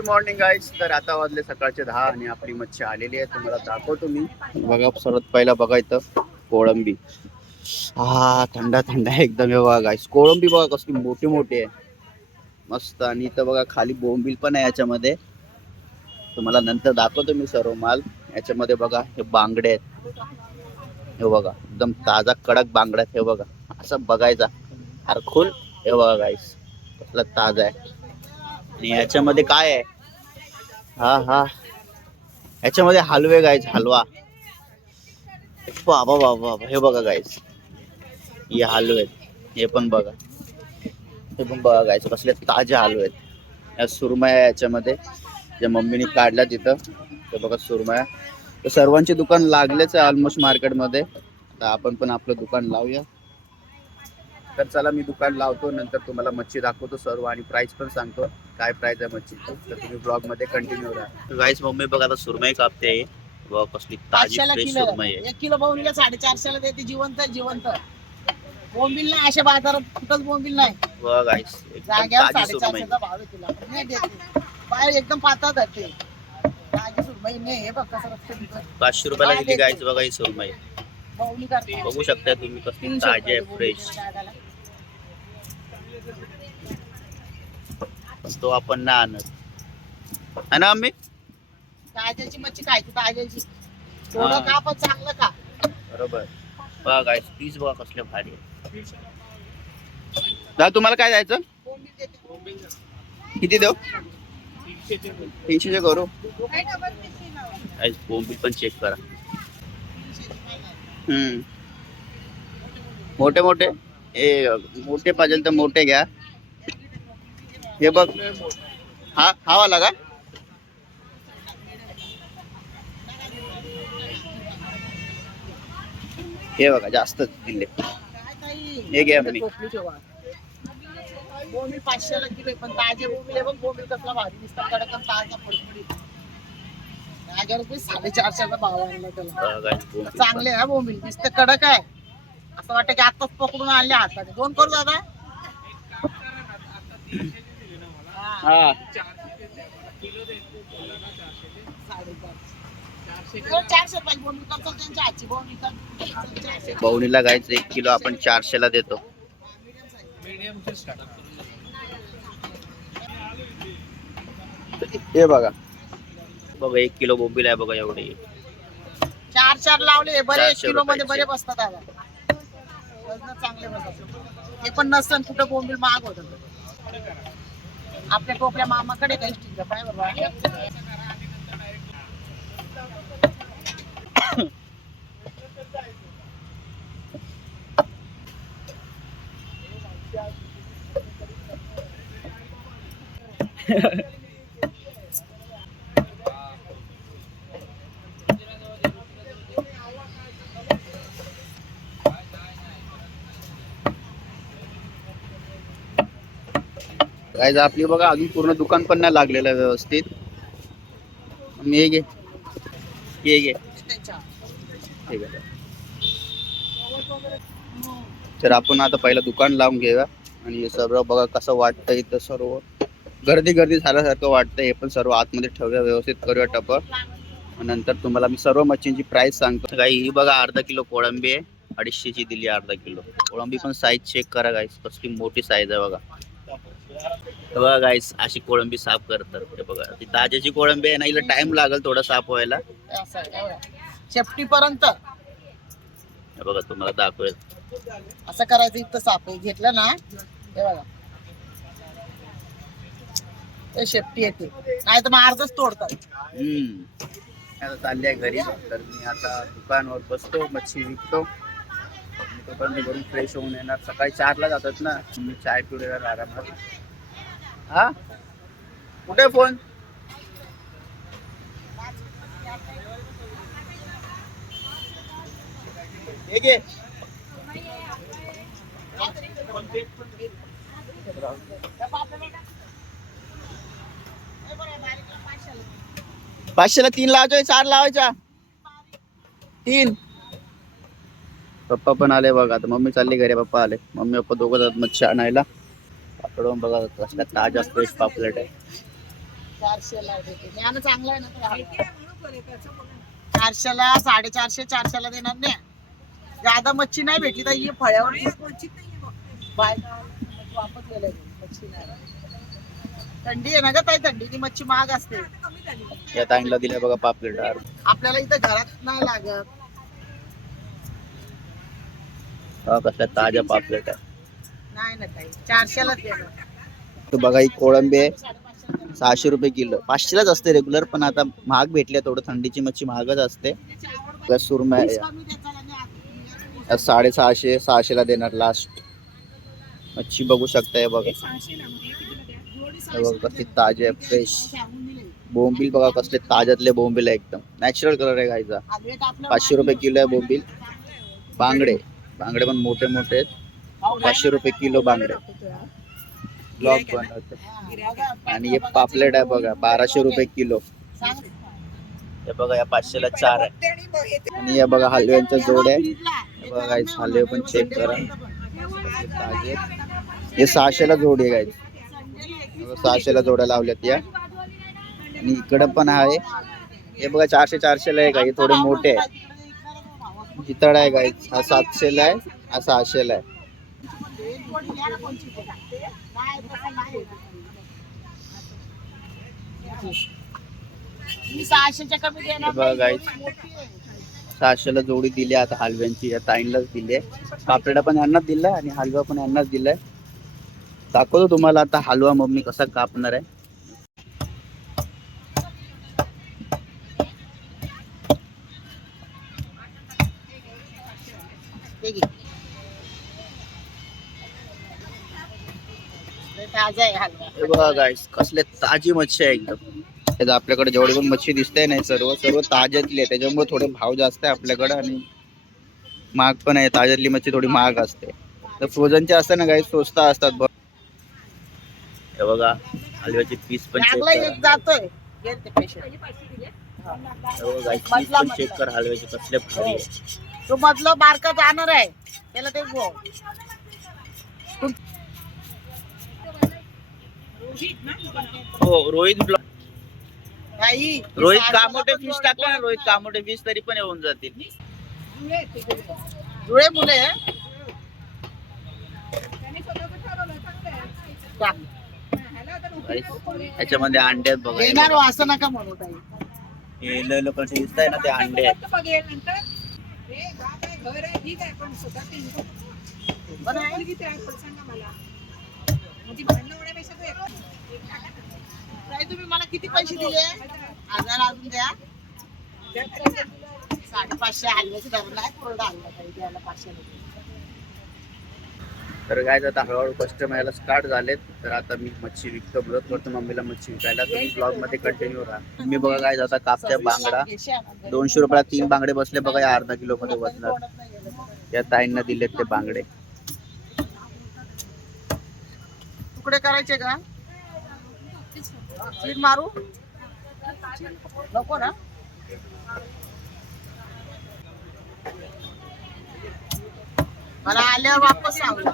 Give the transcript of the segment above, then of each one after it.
Good morning guys तर आता वाजले सकाळचे दहा आणि आपली मच्छी आलेली आहे. तुम्हाला दाखवतो मी. बघा सर्वात पहिला बघा इथं कोळंबी. हा थंडा थंड आहे एकदम. हे बघा गाईस कोळंबी बघा कसली मोठी मोठी आहे. मस्त. आणि इथं बघा खाली बोंबील पण आहे याच्यामध्ये. तुम्हाला नंतर दाखवतो मी सर्व माल. याच्यामध्ये बघा हे बांगडे आहेत. हे बघा एकदम ताजा कडक बांगडा आहेत हे बघा. असं बघायचा हरखुल. हे बघा गाईस कसला ताजा आहे. आणि याच्यामध्ये काय आहे? हा हा. याच्यामध्ये हलवे गायच हलवा. बाबा बाबा बाबा. हे बघा गायच हे हलवे आहेत. हे पण बघा. हे पण बघा गायच कसले ताजे हलवे आहेत. या सुरमया याच्यामध्ये. जे मम्मीने काढल्या तिथं. ते बघा सुरमया. तर सर्वांचे दुकान लागलेच आहे ऑलमोस्ट मार्केटमध्ये तर आपण पण आपलं दुकान लावूया. तर चला मी दुकान लावतो नंतर तुम्हाला मच्छी दाखवतो सर्व आणि प्राइस पण सांगतो. काय प्राइस आहे मच्छीची तर तुम्ही ब्लॉगमध्ये कंटिन्यू राहा. गाईस मम्मी बघा आता सुरमई कापते. बघा कसली ताजी फ्रेश किलो. सुरमई आहे. एक किलो बोंबिलला साडेचारशेला देते जिवंत आहे, जिवंत. बोंबिल नाही अशा बाजारात कुठंच बोंबिल नाही. बघा गाईस एकदम जाग्यावर ताजी सुरमई. साडेचारशेचा भाव आहे तिला. पण नाही देते बाहेर एकदम पातळ जाते ताजी सुरमई नाही हे बघ कसं बिघड. पाचशे रुपयाला किती गाईस बघा ही सुरमई. बघू शकता तुम्ही कसली ताजी आहे फ्रेश बोंबील. तो आपण ना आणत. है ना आम्ही ताज्याची मच्छी खायची ताज्याची थोडं. का पण चांगलं का बरोबर. बघा गाईस पीस बघा कसले भारी आहे दादा तुम्हाला काय जायचं किती देऊ? तीनशेचे करू. बोंबील पण चेक करा. हम्म. मोठे मोठे? ए मोठे पाहिजे तर मोठे घ्या. हे बघ. हा हा वाला का? हे बघा जास्त दिले? हे घ्या मी. बोंबील पाचशेला किलो पण ताजे बोंबील आहे बघ बोंबील कसला भारी दिसतात कडक आणि ताजा फडफडीत ताज्या रुपये साडेचारशेला भाव आणला त्याला. चांगले आहे हा बोंबील. नुसतं कडक आहे. असं वाटतं की आताच पकडून आणले दोन करू दादा हा, हा. चारशे. चारशे. गायचं एक किलो आपण चारशेला देतो हे बघा बघा एक किलो बोंबील आहे बघा एवढी चार चार लावले बरे एक किलो मध्ये रुपयाचे. बरे बसतात चांगले बसतात हे पण नसतं कुठं बोंबील महाग होत. आपल्या टोपल्या मामाकडे काही स्टीलच्या पाय बरोबर काय आपली बघा अजून पूर्ण दुकान पण नाही लागलेलं व्यवस्थित. मी हे घे. हे घे. ठीक आहे. तर आपण आता पहिलं दुकान लावून घेऊया. आणि हे सर्व बघा कसं वाटतं इथं सर्व. गर्दी गर्दी झाल्यासारखं वाटतं हे पण सर्व आतमध्ये ठेवूया व्यवस्थित करूया टप. नंतर तुम्हाला मी सर्व मच्छींची प्राइस सांगतो. काही ही बघा अर्धा किलो कोळंबी आहे. अडीचशेची दिली अर्धा किलो. कोळंबी पण साईज चेक करा काही कसली मोठी साईज आहे बघा. बघा गाईस अशी कोळंबी साफ करतात. हे बघा ती ताज्याची कोळंबी आहे ना हिला टाइम लागेल थोडा साफ व्हायला. शेपटी पर्यंत हे बघा तुम्हाला दाखवेल. असं करायचं इथं साप आहे. घेतलं ना हे बघा. हे शेपटी येते नाही तर मग अर्धच तोडतात. हम्म. आता चालली आहे घरी. तर मी आता दुकानवर बसतो मच्छी विकतो. मी तोपर्यंत घरून फ्रेश होऊन येणार. सकाळी चारला जातात ना मी चाय येणार आरामात. हा? कुठे फोन? पाचशेला तीन लावायचे चार लावायचा तीन. पप्पा पण आले बघा आता मम्मी चालली घरी पप्पा आले. मम्मी पप्पा दोघं जातात मच्छी आणायला. पाकडून बघा कसल्या ताजा फ्रेश पापलेट आहे. चारशेला साडेचारशे चारशेला देणार नाही. ज्यादा मच्छी नाही भेटली तर ये फळ्यावर बायका वापस गेले मच्छी नाही. थंडी आहे ना ग ताई थंडीची मच्छी महाग असते. या ताईंला दिल्या बघा पापलेट. आपल्याला इथं घरात नाही लागत. कसल्या ताज्या पापलेट आहे. नाही ना चारशेलाच देणार. बघा ही कोळंबी आहे. सहाशे रुपये किलो. पाचशेलाच असते रेग्युलर पण आता महाग भेटले थोडं थंडीची मच्छी महागच असते. बघा सुरमई आहे. साडेसहाशे सहाशेला देणार लास्ट मच्छी बघू शकताय बघा. बघा कसली ताजे आहे फ्रेश बोंबील बघा कसले ताज्यातले बोंबील आहे एकदम. नॅचरल कलर आहे गायचा पाचशे रुपये किलो आहे बोंबील. बांगडे. बांगडे पण मोठे मोठे आहेत. पाचशे रुपये किलो बांगडे. ब्लॉक बनवते. आणि हे पापलेट आहे बघा बाराशे रुपये किलो. हे बघा या पाचशेला चार आहे. आणि या बघा हलव्यांचा जोड आहे. बघा हलवे पण चेक करा. हे सहाशेला जोड आहे guys. सहाशेला जोड्या लावल्यात या. आणि इकडं पण आहे. हे बघा चारशे चारशेला आहे का हे थोडे मोठे आहे. जितड आहे काय हा सातशेला आहे हा सहाशेला आहे. मी सहाशेच्या कमी देणार बघा नाही, guys. एवढी मोठी आहे. सहाशेला जोडी दिली आता हलव्यांची या ताईंलाच दिली आहे पापलेटा पण यांनाच दिलाय आणि हलवा पण यांनाच दिलाय दाखवतो तुम्हाला आता हलवा मम्मी कसा कापणार आहे हे घे. हे बघा गाईस कसले ताजी मच्छी आहे एकदम. त्याचं आपल्याकडे जेवढी पण मच्छी दिसते नाही सर्व सर्व ताज्यातली आहे. त्याच्यामुळे थोडे भाव जास्त आहे आपल्याकडे आणि महाग पण आहे. ताज्यातली मच्छी थोडी महाग असते. तर फ्रोझनचे असते ना काही स्वस्त असतात. बघ हे बघा हलव्याची पीस पण चेक जातोय. पैसे. हे पण चेक कर हलव्याचे कसले भारी आहे. तो मधलं बारका जाणार आहे. त्याला ते हो रोहित रोहित कामोटे फिश टाकला ना रोहित कामोटे फिश तरी पण येऊन जातील. जुळे मुले याच्यामध्ये अंडे आहेत बघा. येणार हो, असं नका म्हणू ताई. हे लय लोकांचे दिसत आहे ना ते अंडे आहेत. बरं आहे? म्हणजे ताई, तुम्ही मला किती पैसे दिले? हजार अजून द्या. साडेपाचशे हलव्याचे धरलं आहे कोरडा हलवा ताई द्यायला पाचशे रुपये. तर काय आता हळूहळू कस्टमर यायला स्टार्ट झालेत. तर आता मी मच्छी विकतो मदत करतो मम्मीला मच्छी विकायला. तुम्ही ब्लॉगमध्ये कंटिन्यू राहा. मी बघा काय आता कापत्या बांगडा. दोनशे रुपयाला तीन बांगडे बसले बघा या अर्धा किलो मध्ये बसणार या ताईंना दिलेत ते बांगडे. तुकडे करायचे का? चीर मारू? नको ना. मला आल्यावर वापस सांग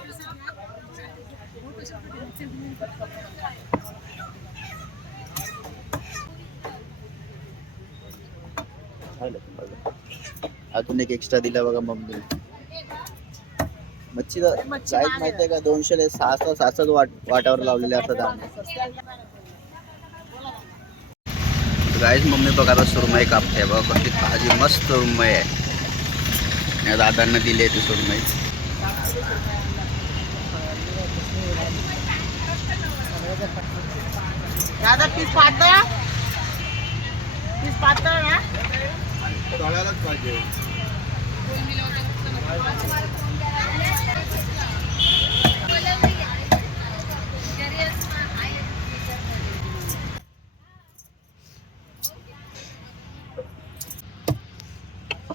अजून एक एक्स्ट्रा दिला बघा मम्मी मच्छीला मच्छी साईज महाग माहितीये का? दोनशे सहा सहा सहा सात वाट वाटावर लावलेले असतात आम्ही गाईज मम्मी बघा आता सुरमई कापते. बघा कसली ताजी मस्त सुरमई आहे. या दादांना दिली आहे ती सुरमई. दादा पीस पातळ? पीस पातळ ना?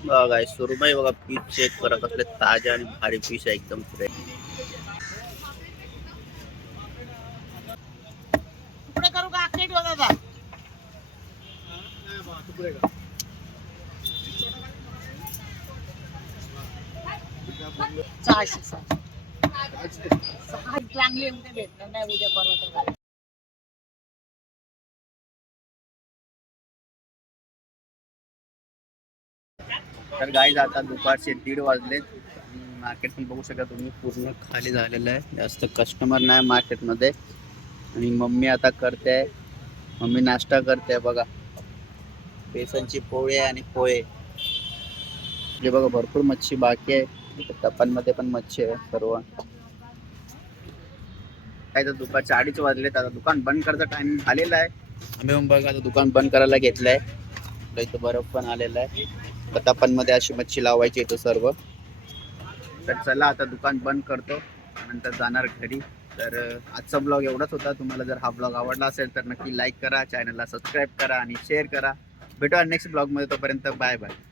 बघा सुरमई बघा पीस चेक करा कसले ताजे आणि भारी पीस आहे एकदम फ्रेश सहा तर. गाईज आता दुपारचे दीड वाजले. मार्केट पण बघू शकता तुम्ही पूर्ण खाली झालेलं आहे. जास्त कस्टमर नाही मार्केटमध्ये आणि मम्मी आता करते. मम्मी नाश्ता करते बघा. बेसनची पोळी आणि पोहे. जे बघा भरपूर मच्छी बाकी आहे. टपांमध्ये पण मच्छी आहे सर्व. काय तर दुपारचे अडीच वाजलेत. आता दुकान बंद करायचा टाइम झालेला आहे. आम्ही पण बघा आता दुकान बंद करायला घेतलंय. आपल्या इथं बर्फ पण आलेला आहे. टपांमध्ये अशी मच्छी लावायची इथं सर्व. तर चला आता दुकान बंद करतो. नंतर जाणार घरी. तर आजचा ब्लॉग एवढाच होता. तुम्हाला जर हा ब्लॉग आवडला असेल तर नक्की लाईक करा. चॅनलला सबस्क्राईब करा आणि शेअर करा. भेटूया नेक्स्ट ब्लॉगमध्ये तोपर्यंत बाय बाय